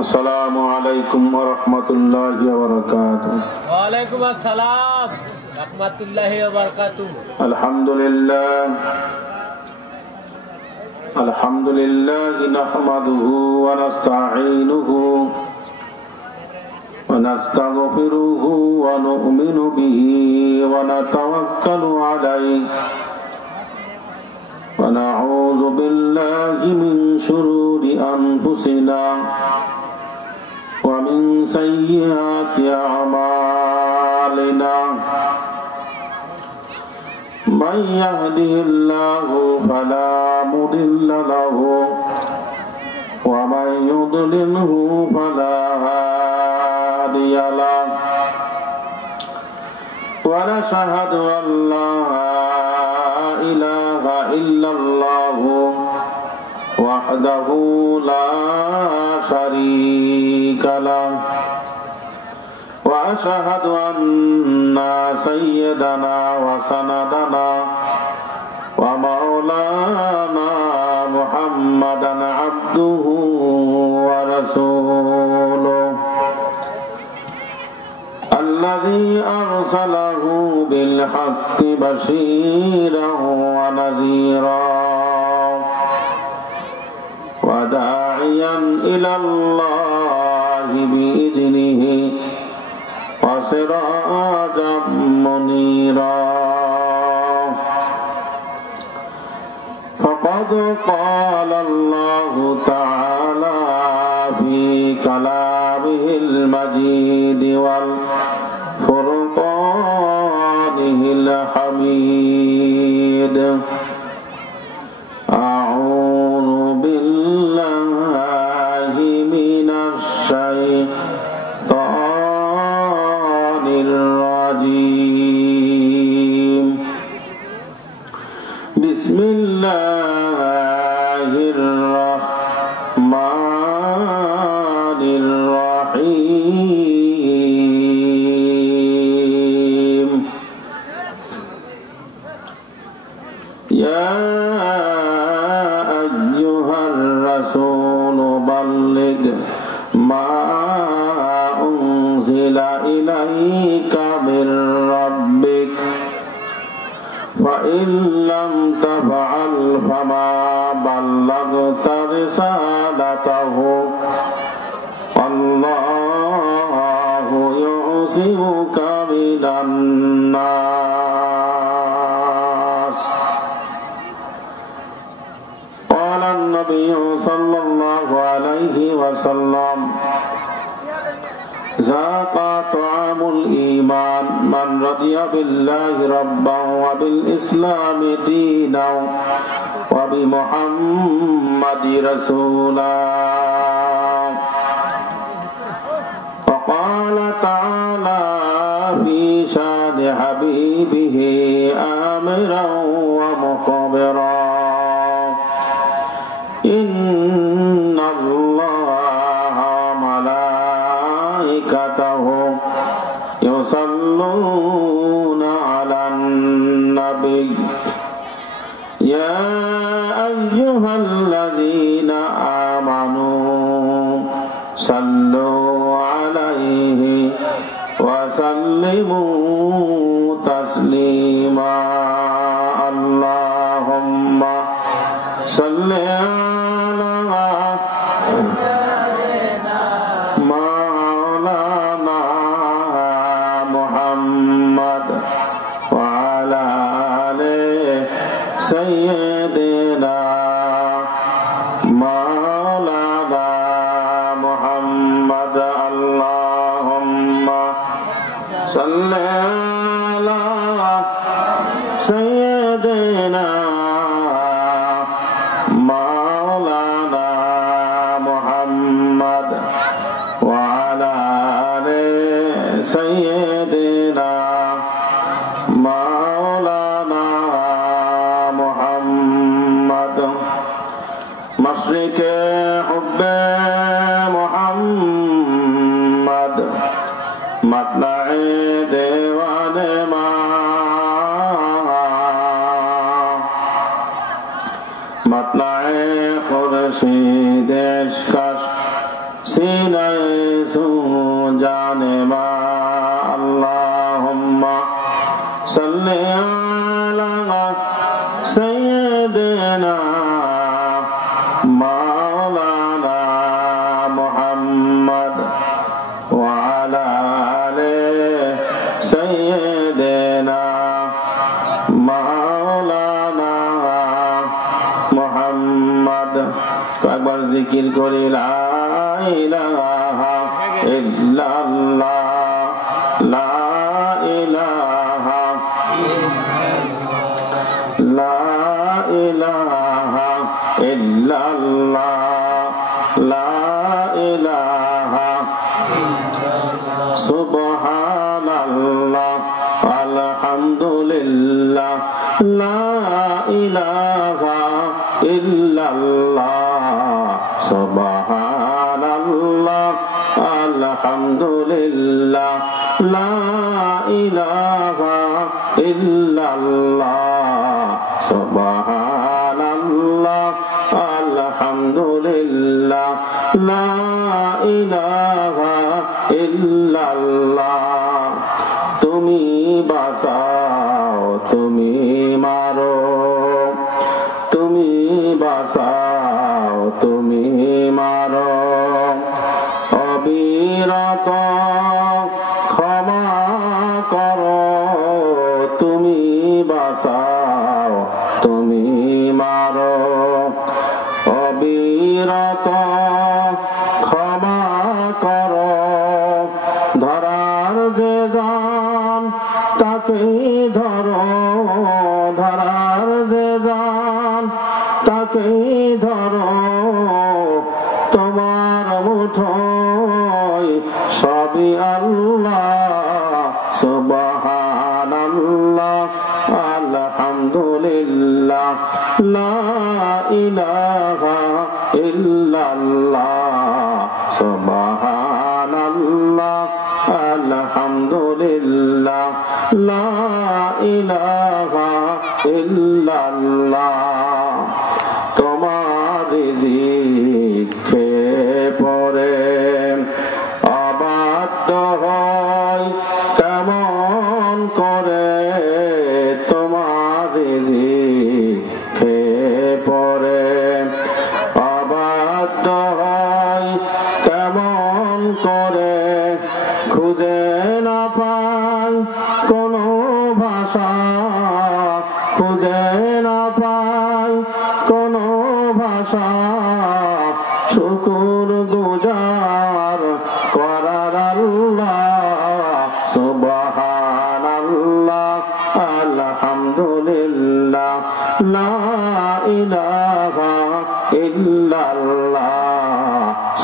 আসসালামু আলাইকুম ওয়া রাহমাতুল্লাহি ওয়া বারাকাতুহু। ওয়া আলাইকুম আসসালাম রাহমাতুল্লাহি ওয়া বারাকাতুহু। আলহামদুলিল্লাহ নাহমাদুহু ওয়া নাস্তাঈনুহু ওয়া নাস্তাগফিরুহু ওয়া নু'মিনু বিহি ওয়া নাতাওয়াক্কালু আলাইহি ওয়া নাউযু বিল্লাহি মিন শুরুরি আনফুসিনা ওয়া মিন সাইয়্যাতি আ'মালিনা। من يهده الله فلا مضل له ومن يضلله فلا هادي له ونشهد أن لا إله إلا الله وحده لا شريك له وأشهد أن سيدنا وسندنا ومولانا محمدا عبده ورسوله الذي أرسله بالحق بشيرا ونذيرا وداعيا إلى الله بإذنه وسراجا منيرا فقد قال الله تعالى في كلامه المجيد والفرقانه الحميد أعوذ بالله من الشيطان الرجيم بسم الله الرحمن الرحيم يا أيها الرسول بلغ ما أنزل إليك من ربك فإن لم تفعل فما بلغت رسالته الله يعصمك من الناس. قال النبي صلى الله عليه وسلم ذاق طعام الإيمان من رضي بالله ربا وبالإسلام دينا وبمحمد رسولا. وقال تعالى في شان حبيبه آمرا ومخبرا إن الله ملائكته يصلون على النبي يا أيها الذين آمنوا صلوا عليه وسلموا تسليما. اللهم صل على مولانا محمد وعلى آل سيدنا مولانا محمد. اللهم صل على سيدنا مولانا محمد وعلى آل سيدنا مولانا محمد. مشرق حب محمد مطلع دیوان ما مطلع خورشید कशीद इश्क़श सीने सू जाने मा अल्लाहुम्मा सल्ली अला सय्यिदिना मौलाना मुहम्मद व अला आले सय्यिदिना मौलाना मुहम्मद। कएकबार जिकिर करी ला इलाहा इल्लल्लाह ला इलाहा इल्लल्लाह ला इलाहा सुबहानल्लाह अल्हम्दुलिल्लाह ला इलाहा इल्लल्लाह सुबहानल्लाह अल्हम्दुलिल्लाह ला इलाहा इल्लल्लाह सुबहानल्लाह अल्हम्दुलिल्लाह ला इलाहा इल्लल्लाह। তুমি বাঁচাও তুমি মারো, তুমি বাঁচাও তুমি মারো, অবিরত ক্ষমা করো, তুমি বাঁচাও তুমি মারো, অবিরত ক্ষমা করো। ধরার যে জান তাকেই ধরো, ধরার যে জান তাকেই ধরো, তোমার মুঠোয় সবই আল্লাহ সুবহানাল্লাহ আলহামদুলিল্লাহ লা ইলাহা ইল্লাল্লাহ সুবহানাল্লাহ আলহামদুলিল্লাহ লা ইলাহা ইল্লাল্লাহ। তোমার রিজিক খেয়ে পড়ে অবাধ্য হয় কেমন করে, তোমার রিজিক খেয়ে পড়ে অবাধ্য হয় কেমন করে, খুঁজে না পাই কোনো ভাষা, খুঁজে না পাই কোনো ভাষা, শুকুর গুজার করার আল্লাহ সুবহানাল্লাহ আলহামদুলিল্লাহ লা ইলাহা ইল্লাল্লাহ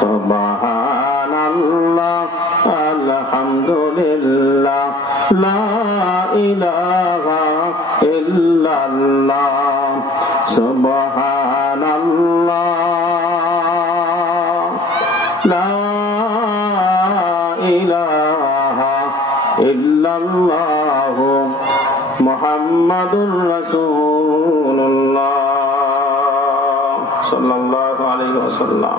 সুবহানাল্লাহ আলহামদুলিল্লাহ লা ইলাহা ইল্লাল্লাহ সুবহানাল্লাহ লা ইলাহা ইল্লাল্লাহ মুহাম্মাদুর রাসূলুল্লাহ সাল্লাল্লাহু আলাইহি ওয়াসাল্লাম।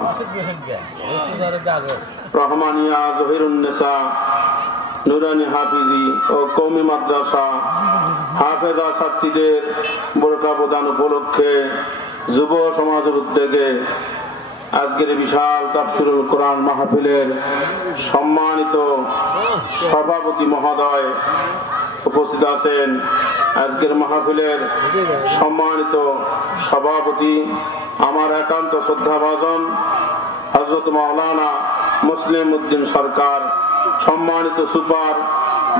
রহমানিয়া জহিরুন্নেসা নুরানি হাফিজি ও কওমি মাদ্রাসা হাফেজা ছাত্রীদের বোরকা প্রদান উপলক্ষে যুব সমাজের উদ্যোগে আজকের বিশাল তাফসীরুল কোরআন মাহফিলের সম্মানিত সভাপতি মহোদয় উপস্থিত আছেন। আজকের মাহফিলের সম্মানিত সভাপতি আমার একান্ত শ্রদ্ধাভাজন হযরত মাওলানা মুসলিম উদ্দিন সরকার, সম্মানিত সুপার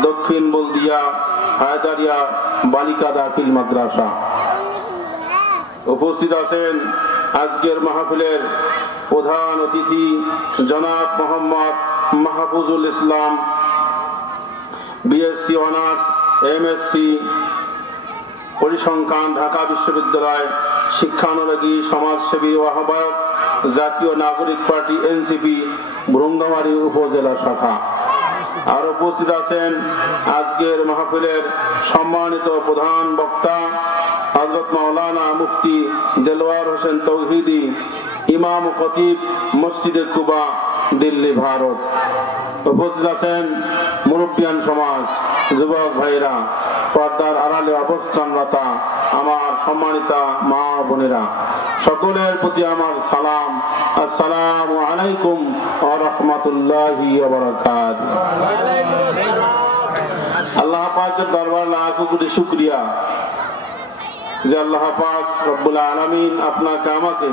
দক্ষিণ বলদিয়া হায়দারিয়া বালিকা দাখিল মাদ্রাসা। উপস্থিত আছেন আজকের মাহফিলের প্রধান অতিথি জনাব মোহাম্মদ মাহফুজুল ইসলাম, বিএসসি অনার্স এমএসসি পরিসংখ্যান, ঢাকা বিশ্ববিদ্যালয় শিক্ষানুরাগী সমাজসেবী ও আহ্বায়ক, জাতীয় নাগরিক পার্টি এনসিপি ভ্রুঙ্গামারী উপজেলা শাখা। আর উপস্থিত আছেন আজকের মাহফিলের সম্মানিত প্রধান বক্তা হযরত মাওলানা মুফতি দেলোয়ার হোসেন তৌহিদি, ইমাম খতিব, মসজিদে কুবা, দিল্লি, ভারত। উপস্থিত আছেন মুরব্বিয়ান সমাজ, যুবক ভাইরা, পর্দার আড়ালে অবস্থানরতা আমার সম্মানিতা মা বোনেরা, সকলের প্রতি আমার সালাম। আসসালামু আলাইকুম ওয়া রাহমাতুল্লাহি ওয়া বারাকাতুহু। আল্লাহ পাকের দরবারে লাখো কোটি শুকরিয়া যে আল্লাহ পাক রব্বুল আলামিন আপনাকে, আমাকে,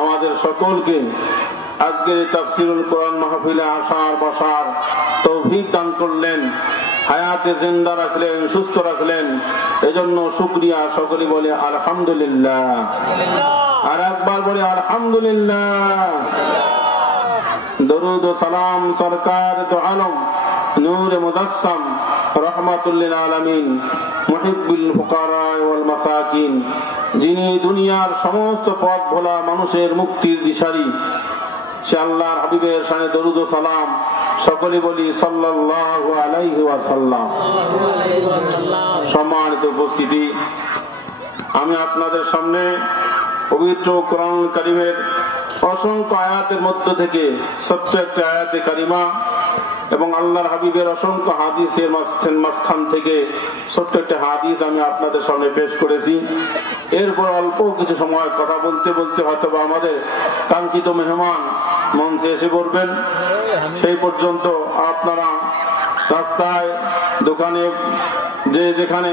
আমাদের সকলকে আজকের তাফসীরুল কোরআন মাহফিলে আসার বসার তৌফিক দান করলেন, হায়াতে জিন্দা রাখলেন, সুস্থ রাখলেন, এজন্য শুকরিয়া। সকলে বলে আলহামদুলিল্লাহ। আর একবার বলে আলহামদুলিল্লাহ। দরুদ ও সালাম সরকার দো আলম নূরে মুজাসসাম রহমাতুল লিল আলামিন মুহিব্বুল ফুকারা ওয়াল মাসাকিন, যিনি দুনিয়ার সমস্ত পথ ভোলা মানুষের মুক্তির দিশারি, সে আল্লাহর হাবিবের শানে দরুদ ও সালাম। সকলে বলি সাল্লাল্লাহু আলাইহি ওয়াসাল্লাম। সম্মানিত উপস্থিতি, আমি আপনাদের সামনে পবিত্র কোরআন কারীমের অসংখ্য আয়াতের মধ্য থেকে ছোট্ট একটা আয়াতে কারিমা এবং আল্লাহর হাবিবের অসংখ্য হাদিসের মাঝখান থেকে ছোট্ট একটা হাদিস আমি আপনাদের সামনে পেশ করেছি। এরপর অল্প কিছু সময় কথা বলতে বলতে হয়তো আমাদের কাঙ্ক্ষিত মেহমান মঞ্চে এসে পড়বেন। সেই পর্যন্ত আপনারা রাস্তায়, দোকানে, যে যেখানে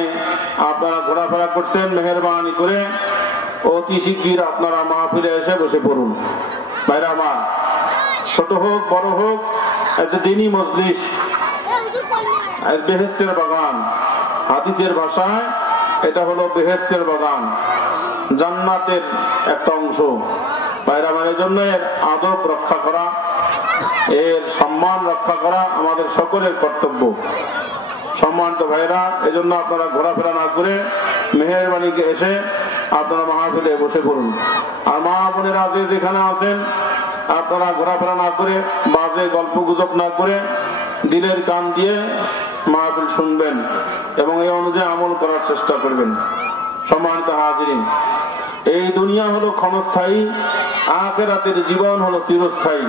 আপনারা ঘোরাফেরা করছেন, মেহেরবানি করে অতি শিগগির আপনারা মাহফিলে এসে বসে পড়ুন। ভাইরা আমার, ছোট হোক বড় হোক, দ্বীনি মজলিস বেহেশতের বাগান। হাদিসের ভাষায় এটা হলো বেহেশতের বাগান, জান্নাতের একটা অংশ। ভাইরা আমার, এই জন্য এর আদব রক্ষা করা, এর সম্মান রক্ষা করা আমাদের সকলের কর্তব্য। সম্মানিত ভাইরা, এজন্য আপনারা ঘোরাফেরা না করে মেহেরবানিকে এসে আপনারা মাহফিলে বসে পড়ুন। আর মা বোনেরা যে যেখানে আছেন, আপনারা ঘোরাফেরা না করে, বাজে গল্প গুজব না করে দিলের কান দিয়ে মাহফিল শুনবেন এবং এই অনুযায়ী আমল করার চেষ্টা করবেন। সম্মানিত হাজিরিন, এই দুনিয়া হলো ক্ষণস্থায়ী, আখিরাতের জীবন হলো চিরস্থায়ী।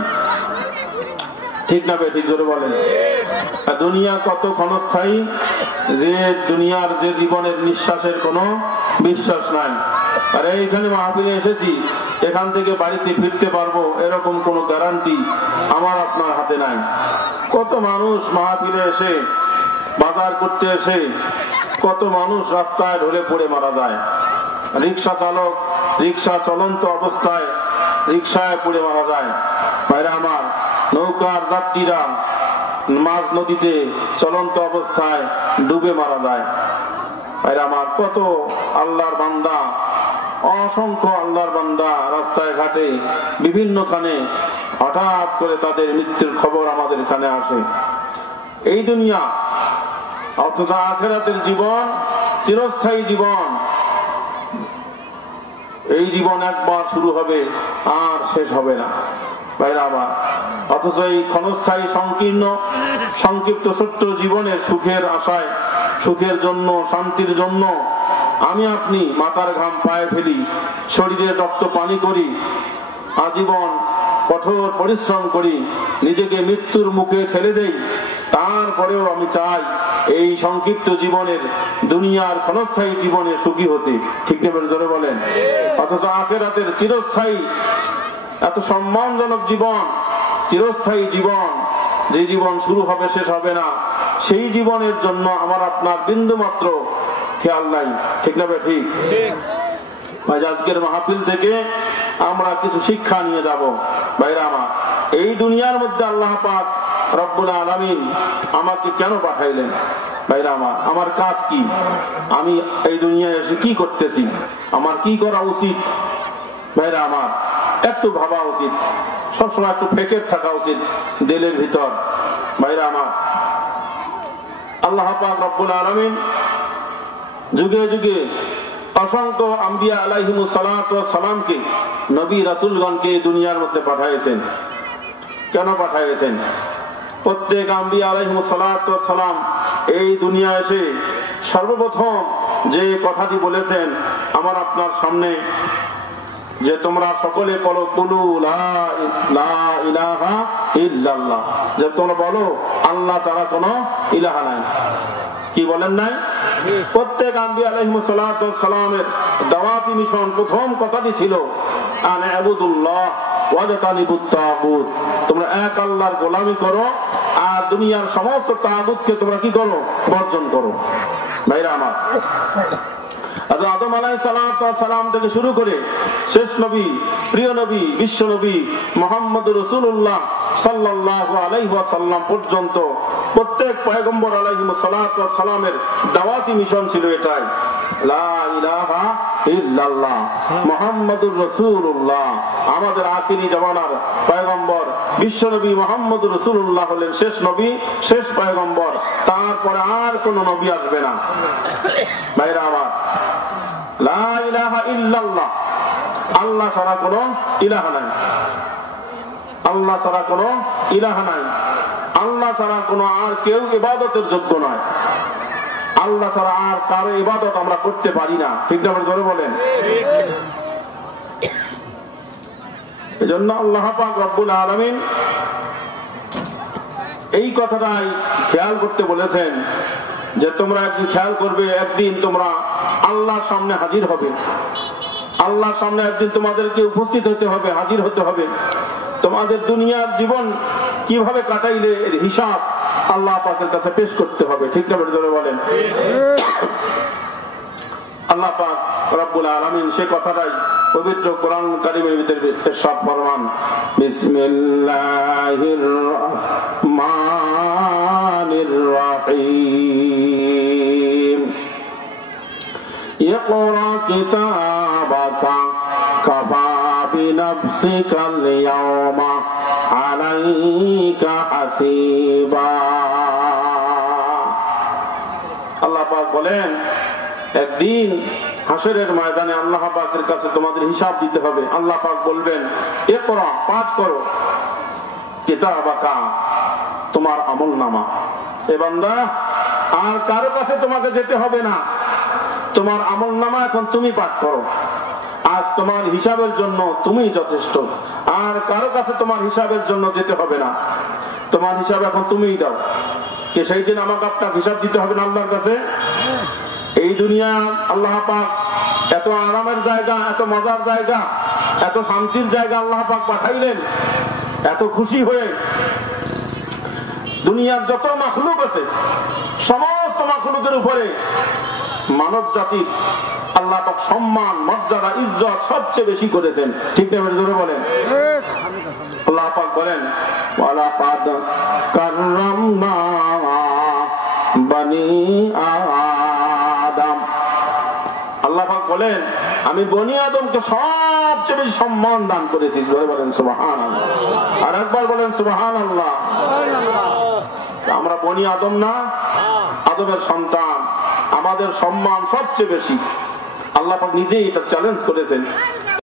ঠিক না বেঠিক? জোরে বলেন। দুনিয়া কত ক্ষণস্থায়ী যে দুনিয়ার যে জীবনের নিঃশ্বাসের কোনো বিশ্বাস নাই। আর এইখানে মাহফিলে এসেছি, এখান থেকে বাড়িতে ফিরতে পারবো এরকম কোনো গ্যারান্টি আমার আপনার হাতে নাই। কত মানুষ মাহফিলে এসে, বাজার করতে এসে, কত মানুষ রাস্তায় ঢলে পড়ে মারা যায়। রিক্সা চালক রিক্সা চলন্ত অবস্থায় রিক্সায় পড়ে মারা যায়। ভাইরা আমার, নৌকার যাত্রীরা মাঝ নদীতে চলন্ত অবস্থায় ডুবে মারা যায়। ভাইরা আমার, কত আল্লাহর বান্দা, অসংখ্য আল্লাহর বান্দা রাস্তায় ঘাটে বিভিন্নখানে হঠাৎ করে তাদের মৃত্যুর খবর আমাদের কানে আসে। এই দুনিয়া, অথচ আখিরাতের জীবন চিরস্থায়ী জীবন। এই জীবন একবার শুরু হবে আর শেষ হবে না। ভাইরা আমার, অথচ এই ক্ষণস্থায়ী সংকীর্ণ সংক্ষিপ্ত ছোট্ট জীবনের সুখের আশায়, সুখের জন্য, শান্তির জন্য আমি আপনি মাথার ঘাম পায়ে ফেলি, শরীরে রক্ত পানি করি, আজীবন কঠোর পরিশ্রম করি, নিজেকে মৃত্যুর মুখে ঠেলে দেই। তারপরেও আমি চাই এই সংক্ষিপ্ত জীবনের, দুনিয়ার ক্ষণস্থায়ী জীবনে সুখী হতে। ঠিক না? জোরে বলেন। অথচ আখিরাতের চিরস্থায়ী, এত সম্মানজনক জীবন, চিরস্থায়ী জীবন, যে জীবন শুরু হবে শেষ হবে না, সেই জীবনের জন্য আমার আপনার বিন্দু মাত্র খেয়াল নাই। ঠিক না? ঠিক। আজকের মাহফিল থেকে আমরা কিছু শিক্ষা নিয়ে যাব। ভাইরা আমার, এই দুনিয়ার মধ্যে আল্লাহ পাক রব্বুল আলামিন আমাকে কেন পাঠাইলেন? ভাইরা আমার, আমার কাজ কি? আমি এই দুনিয়ায় এসে কি করতেছি? আমার কি করা উচিত? ভাইরা আমার, একটু ভাবা উচিত, সবসময় একটু ফেকের থাকা উচিত দিলের ভিতর। ভাইরা আমার, আল্লাহ পাক রব্বুল আলামিন যুগে যুগে অসংখ্য আম্বিয়া আলাইহিমুস সালাতু ওয়াস সালামকে, নবী রাসূলগণকে দুনিয়ার মধ্যে পাঠাইছেন। কেন পাঠাইছেন? প্রত্যেক আম্বিয়া আলাইহিমুস সালাতু ওয়াস সালাম এই দুনিয়া এসে সর্বপ্রথম যে কথাটি বলেছেন আমার আপনার সামনে যে তোমরা সকলে বলো কুলু লা ইলাহা ইল্লাল্লাহ, যে তোমরা বলো আল্লাহ ছাড়া কোনো ইলাহা নাই। কি বলেন নাই? প্রত্যেক আম্বিয়া আলাইহিস সালাতু ওয়াস সালামের দাওয়াতি মিশন প্রথম কথাটি ছিল আন ইবুদুল্লাহ ওয়াজতানিবুত তাগুত, তোমরা এক আল্লাহর গোলামি করো আর দুনিয়ার সমস্ত তাগুতকে তোমরা কি করো? বর্জন করো। ভাইরা আমার, আদম আলাইহিস সালাম থেকে শুরু করে শেষ নবী, প্রিয় নবী, বিশ্ব নবী মুহাম্মদুর রাসূলুল্লাহ সাল্লাল্লাহু আলাইহি ওয়াসাল্লাম পর্যন্ত প্রত্যেক পয়গম্বর আলাইহিস সালামের দাওয়াতি মিশন ছিল এটাই, লা ইলাহা ইল্লাল্লাহ মুহাম্মাদুর রাসূলুল্লাহ। আমাদের আখিরি জামানার পয়গম্বর বিশ্ব নবী মুহাম্মদুর রাসূলুল্লাহ হলেন শেষ নবী, শেষ পয়গম্বর, তারপরে আর কোন নবী আসবে না। ভাইরা আমার, লা ইলাহা ইল্লাল্লাহ, আল্লাহ ছাড়া কোনো ইলাহা নাই, আল্লাহ ছাড়া কোনো ইলাহা নাই, আল্লাহ ছাড়া কোনো আর কেউ ইবাদতের যোগ্য নয়, আল্লাহ ছাড়া আর কারো ইবাদত আমরা করতে পারি না। ঠিক না? জোরে বলেন। এজন্য আল্লাহ পাক রব্বুল আলামিন এই কথাটাই খেয়াল করতে বলেছেন যে তোমরা একদিন খেয়াল করবে, একদিন তোমরা আল্লাহর সামনে হাজির হবে, আল্লাহর সামনে একদিন তোমাদেরকে উপস্থিত হতে হবে, হাজির হতে হবে। তোমাদের দুনিয়ার জীবন কিভাবে কাটাইলে এর হিসাব আল্লাহ পাকের কাছে পেশ করতে হবে। ঠিক না? জোরে বলেন। আল্লাহ পাক রব্বুল আলামিন সে কথাটাই পবিত্র কোরআন কারীমের ভিতরে ইরশাদ ফরমান, বিসমিল্লাহির রহমানির রহিম, ইকরা কিতাবাকা কাফা বিনাফসিকাল ইয়াওমা আলাইকা হাসিবা। আল্লাহ পাক বলেন একদিন হাসরের ময়দানে আল্লাহ পাকের কাছে তোমাদের হিসাব দিতে হবে। আল্লাহ পাক বলবেন, ইকরা, পাঠ করো, কিতাবাকা, তোমার আমলনামা। এ বান্দা, আর কারো কাছে তোমাকে যেতে হবে না, তোমার আমলনামা এখন তুমি পাঠ করো। আজ তোমার হিসাবের জন্য তুমি যথেষ্ট, আর কারো কাছে তোমার হিসাবের জন্য যেতে হবে না, তোমার হিসাব এখন তুমিই দাও। কে সেই দিন আমাকে আপনার হিসাব দিতে হবে না আল্লাহর কাছে? এই দুনিয়া আল্লাহ পাক এত আরামের জায়গা, এত মজার জায়গা, এত শান্তির জায়গা আল্লাহ পাক পাঠাইলেন, এত খুশি হয়ে। দুনিয়ার যত মাখলুক আছে সমস্ত মাখলুকের উপরে মানব জাতির আল্লাহ পাক সম্মান, মর্যাদা, ইজ্জত সবচেয়ে বেশি করেছেন। ঠিক না? জোরে বলেন। আল্লাহ পাক বলেন, ওয়ালাকাদ কাররামনা বানি আদম। আল্লাহ পাক বলেন, আমি বনি আদমকে সবচেয়ে বেশি সম্মান দান করেছি। বলেন সুবহানাল্লাহ। আর একবার বলেন সুবহানাল্লাহ। আমরা বনি আদম না? আদমের সন্তান, আমাদের সম্মান সবচেয়ে বেশি। আল্লাহ পাক নিজেই এটা চ্যালেঞ্জ করেছেন।